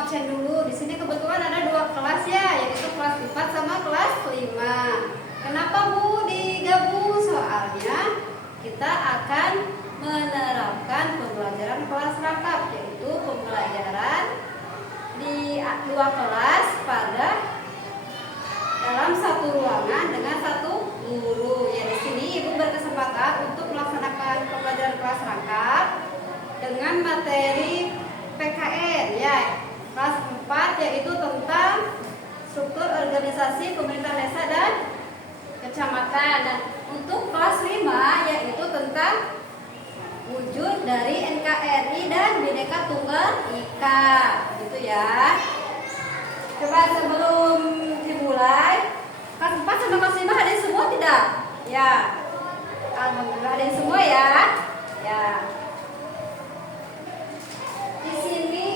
absen dulu. Di sini kebetulan ada dua kelas ya, yaitu kelas 4 sama kelas 5. Kenapa Bu digabung? Soalnya kita akan menerapkan pembelajaran kelas rangkap, yaitu pembelajaran di dua kelas pada dalam satu ruangan dengan satu guru. Ya, di sini Ibu berkesempatan untuk melaksanakan pembelajaran kelas rangkap dengan materi PKN ya. Kelas 4 yaitu tentang struktur organisasi pemerintah desa dan kecamatan, dan untuk kelas 5 yaitu tentang wujud dari NKRI dan Bhinneka Tunggal Ika, gitu ya. Coba sebelum dimulai, kelas 4 sama kelas 5 hadir semua tidak? Ya, alhamdulillah hadir semua ya. Ya. Di sini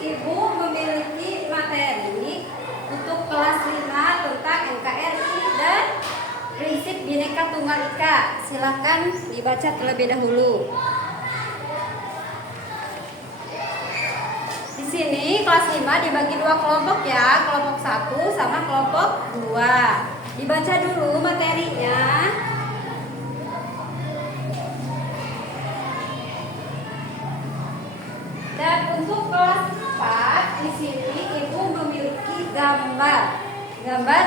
Ibu memiliki materi untuk kelas 5 tentang NKRI dan prinsip Bhinneka Tunggal Ika. Silakan dibaca terlebih dahulu. Di sini kelas 5 dibagi dua kelompok ya, kelompok 1 sama kelompok 2. Dibaca dulu materinya. Dan untuk kelas 4 di sini Ibu memiliki gambar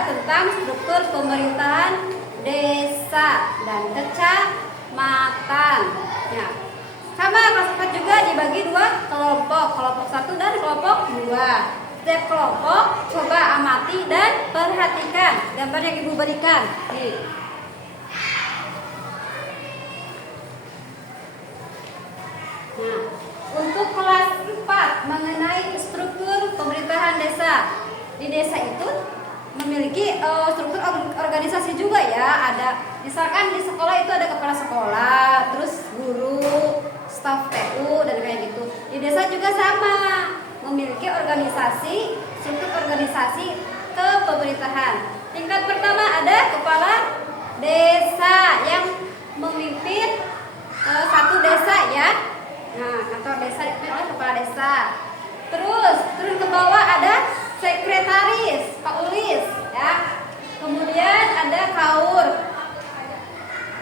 tentang struktur pemerintahan desa dan kecamatan. Ya. Sama kelas 4 juga dibagi dua kelompok, kelompok 1 dan kelompok 2. Setiap kelompok coba amati dan perhatikan gambar yang Ibu berikan. Nih. Nah, untuk kelas 4 mengenai struktur pemerintahan desa. Di desa itu memiliki struktur organisasi juga ya. Ada misalkan di sekolah itu ada kepala sekolah, terus guru, staf TU dan kayak gitu. Di desa juga sama, memiliki organisasi, struktur organisasi kepemerintahan. Tingkat pertama ada kepala desa yang memimpin satu desa ya. Nah, kantor desa dipimpin oleh kepala desa. Terus turun ke bawah ada sekretaris, Pak Ulis ya. Kemudian ada kaur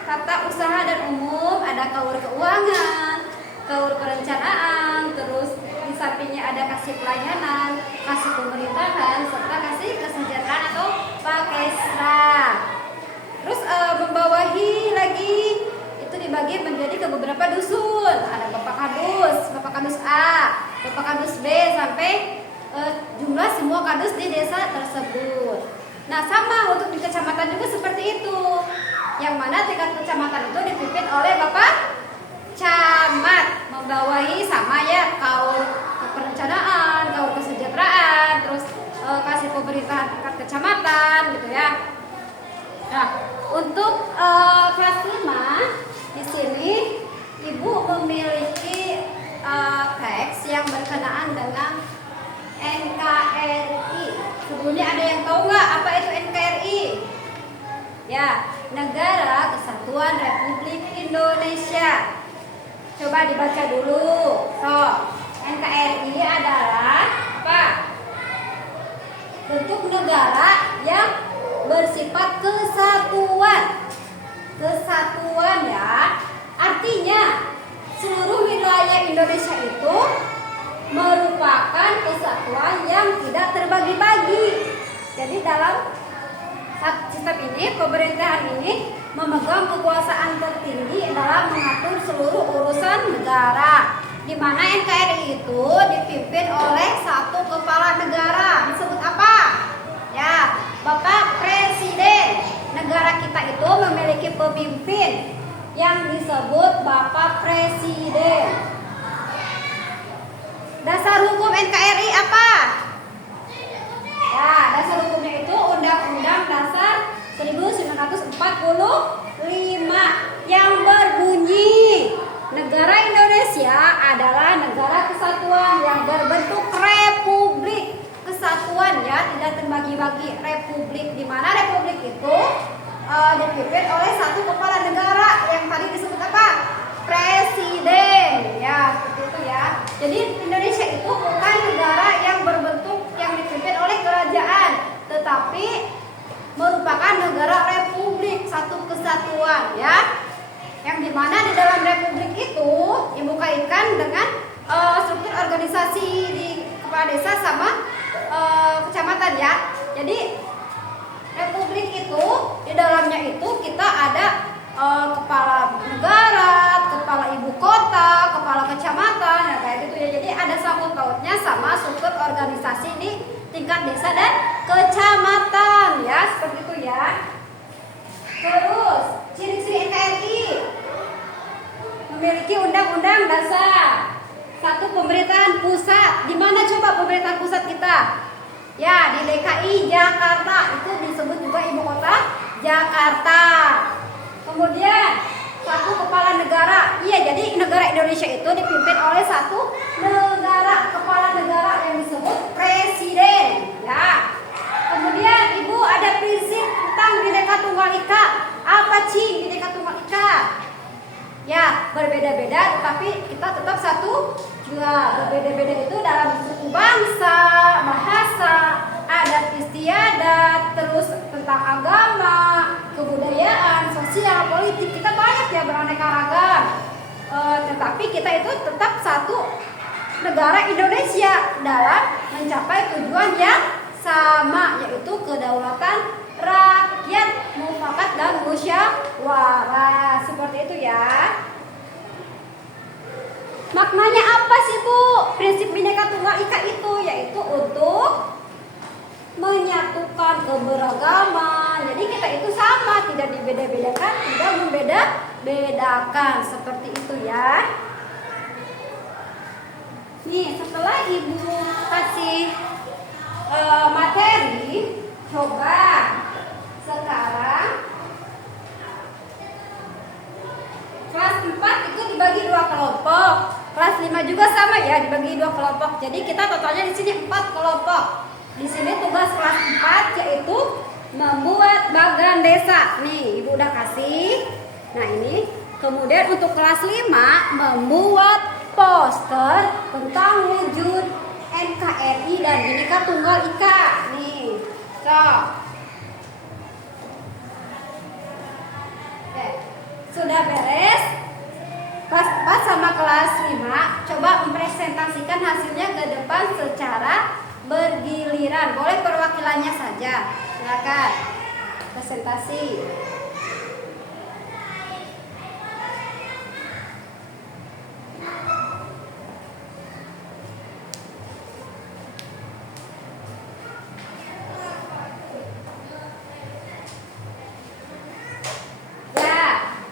tata usaha dan umum, ada kaur keuangan, kaur perencanaan, terus di sampingnya ada kasih pelayanan, kasih pemerintahan, serta kasih kesejahteraan atau Pakesra. Terus membawahi lagi itu dibagi menjadi ke beberapa dusun. Ada Bapak Kadus A, Bapak Kadus B sampai jumlah semua kadus di desa tersebut. Nah, sama untuk di kecamatan juga seperti itu. Yang mana tingkat kecamatan itu dipimpin oleh Bapak Camat, membawahi sama ya kaur perencanaan, kaur kesejahteraan, terus kasih pemerintahan tingkat kecamatan gitu ya. Nah, untuk kelas 5 di sini Ibu memiliki teks yang berkenaan dengan NKRI. Sebelumnya ada yang tahu nggak apa itu NKRI? Ya, Negara Kesatuan Republik Indonesia. Coba dibaca dulu. So, NKRI adalah apa? Bentuk negara yang bersifat kesatuan. Kesatuan ya. Artinya seluruh wilayah Indonesia itu merupakan kesatuan yang tidak terbagi-bagi. Jadi dalam sistem ini, pemerintahan ini memegang kekuasaan tertinggi dalam mengatur seluruh urusan negara. Di mana NKRI itu dipimpin oleh satu kepala negara. Disebut apa? Ya, Bapak Presiden. Negara kita itu memiliki pemimpin yang disebut Bapak Presiden. Dasar hukum NKRI apa? Ya, dasar hukumnya itu Undang-Undang Dasar 1945 yang berbunyi negara Indonesia adalah negara kesatuan yang berbentuk republik. Kesatuan ya, tidak terbagi-bagi, republik, di mana republik itu dipimpin oleh satu kepala negara yang tadi disebut apa? Presiden. Ya, seperti itu ya. Jadi Indonesia itu bukan negara yang berbentuk tetapi merupakan negara republik satu kesatuan ya, yang dimana di dalam republik itu ibu kaitkan dengan struktur organisasi di kepala desa sama kecamatan ya. Jadi republik itu di dalamnya itu kita ada kepala negara, kepala ibu kota, kepala kecamatan, ya kayak gitu ya. Jadi ada sangkut pautnya sama struktur organisasi di tingkat desa dan kecamatan ya, seperti itu ya. Terus ciri-ciri NKRI memiliki undang-undang dasar. Satu, pemerintahan pusat. Di mana coba pemerintahan pusat kita? Ya, di DKI Jakarta. Itu disebut juga ibu kota Jakarta. Kemudian satu, kepala negara. Iya, jadi negara Indonesia itu dipimpin oleh satu negara, kepala negara yang disebut presiden. Ya. Kemudian ibu ada prinsip tentang Bhinneka Tunggal Ika. Apa sih Bhinneka Tunggal Ika? Ya, berbeda-beda tetapi kita tetap satu juga. Berbeda-beda itu dalam suku bangsa, bahasa, adat istiadat, terus tentang agama, kebudayaan, sosial, politik. Kita banyak ya, beraneka ragam. Tetapi kita itu tetap satu negara Indonesia dalam mencapai tujuan yang sama, yaitu kedaulatan rakyat, mufakat dan musyawarah. Seperti itu ya. Maknanya apa sih Bu? Prinsip Bhinneka Tunggal Ika itu yaitu untuk menyatukan keberagaman. Jadi kita itu sama, tidak dibeda-bedakan, tidak membeda-bedakan. Seperti itu ya. Nih, setelah Ibu kasih materi, coba sekarang kelas 4 itu dibagi 2 kelompok. Kelas 5 juga sama ya, dibagi 2 kelompok. Jadi kita totalnya di sini 4 kelompok. Di sini tugas kelas 4 yaitu membuat bagan desa. Nih, Ibu udah kasih. Nah, ini. Kemudian untuk kelas 5 membuat poster tentang wujud NKRI dan Bhinneka Tunggal Ika. Nih. Oke. Sudah beres? Kelas 4 sama kelas 5 coba mempresentasikan hasilnya ke depan secara bergiliran. Boleh perwakilannya saja. Silakan. Presentasi.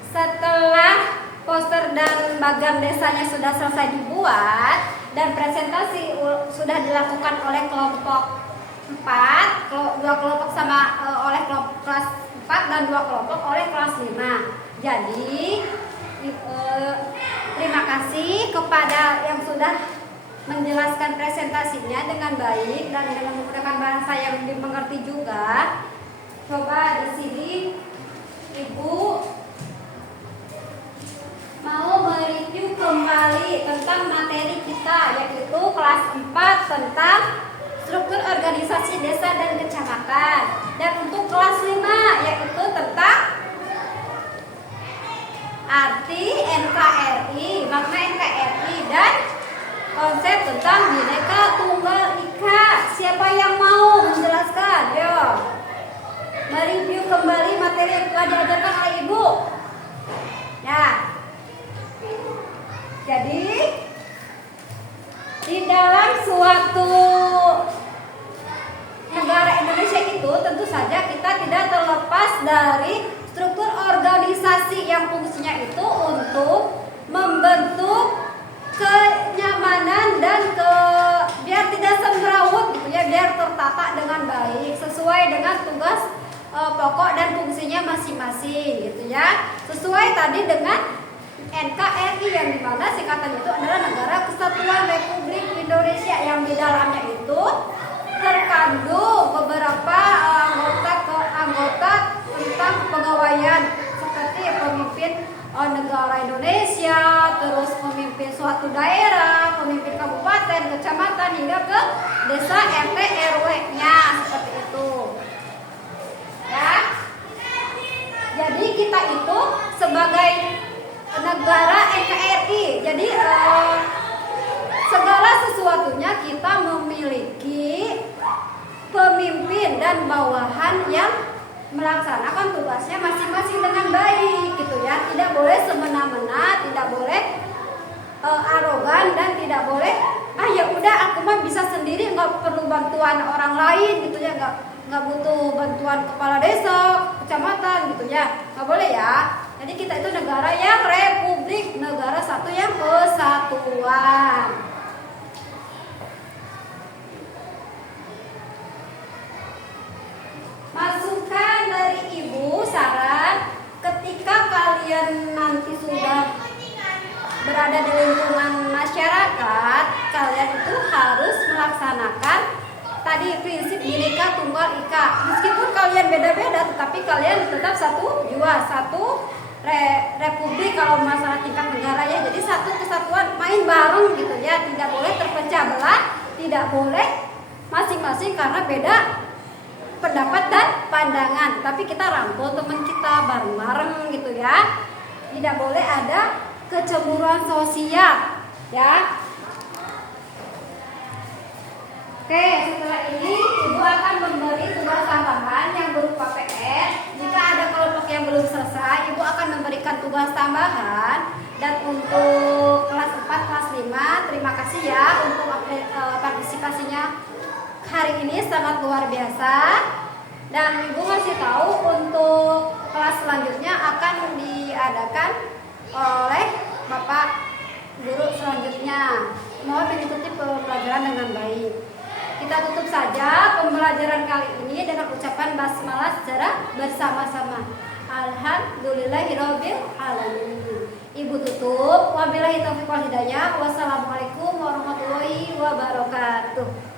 Setelah poster dan bagan desanya sudah selesai dibuat dan presentasi sudah dilakukan oleh kelompok 4, 2 kelompok sama oleh kelompok kelas 4 dan 2 kelompok oleh kelas 5. Jadi terima kasih kepada yang sudah menjelaskan presentasinya dengan baik dan dengan menggunakan bahasa yang dimengerti juga. Coba di sini Ibu mau mereview kembali tentang materi kita, yaitu kelas 4 tentang struktur organisasi desa dan kecamatan, dan untuk kelas 5 yaitu tentang arti NKRI, makna NKRI, dan konsep tentang Bhinneka Tunggal Ika. Siapa yang mau menjelaskan? Yo, mereview kembali materi yang telah diajarkan oleh Ibu. Ya. Jadi di dalam suatu negara Indonesia itu tentu saja kita tidak terlepas dari struktur organisasi yang fungsinya itu untuk membentuk kenyamanan dan biar tidak semrawut gitu ya, biar tertata dengan baik sesuai dengan tugas pokok dan fungsinya masing-masing gitu ya, sesuai tadi dengan NKRI yang dimana singkatan itu adalah Negara Kesatuan Republik Indonesia, yang di dalamnya itu terkandung beberapa anggota tentang kepegawaian seperti pemimpin memimpin negara Indonesia, terus memimpin suatu daerah, memimpin kabupaten, kecamatan hingga ke desa RT RW-nya seperti itu. Ya. Jadi kita itu sebagai negara NKRI. Jadi segala sesuatunya kita memiliki pemimpin dan bawahan yang melaksanakan tugasnya masing-masing dengan baik gitu ya. Tidak boleh semena-mena, tidak boleh arogan, dan tidak boleh ya udah aku mah bisa sendiri, nggak perlu bantuan orang lain gitu ya, nggak butuh bantuan kepala desa, kecamatan gitu ya, nggak boleh ya. Jadi kita itu negara yang republik, negara satu yang kesatuan. Masukan dari Ibu, saran ketika kalian nanti sudah berada di lingkungan masyarakat, kalian itu harus melaksanakan tadi prinsip Bhinneka Tunggal Ika. Meskipun kalian beda-beda, tetapi kalian tetap satu jua, satu republik kalau masalah tingkat negara ya. Jadi satu kesatuan, main bareng gitu ya. Tidak boleh terpecah belah, tidak boleh masing-masing karena beda pendapat dan pandangan, tapi kita rangkul teman kita bareng-bareng gitu ya. Tidak boleh ada kecemburuan sosial ya. Oke, setelah ini Ibu akan memberi tugas tambahan yang berupa PR. Jika ada kelompok yang belum selesai, Ibu akan memberikan tugas tambahan. Dan untuk kelas 4, kelas 5, terima kasih ya untuk partisipasinya hari ini sangat luar biasa. Dan Ibu ngasih tahu untuk kelas selanjutnya akan diadakan oleh Bapak Guru selanjutnya. Mohon mengikuti pelajaran dengan baik. Kita tutup saja pembelajaran kali ini dengan ucapan basmalah secara bersama-sama. Alhamdulillahirabbil alamin. Ibu tutup. Wabillahi taufiq wal hidayah. Wassalamualaikum warahmatullahi wabarakatuh.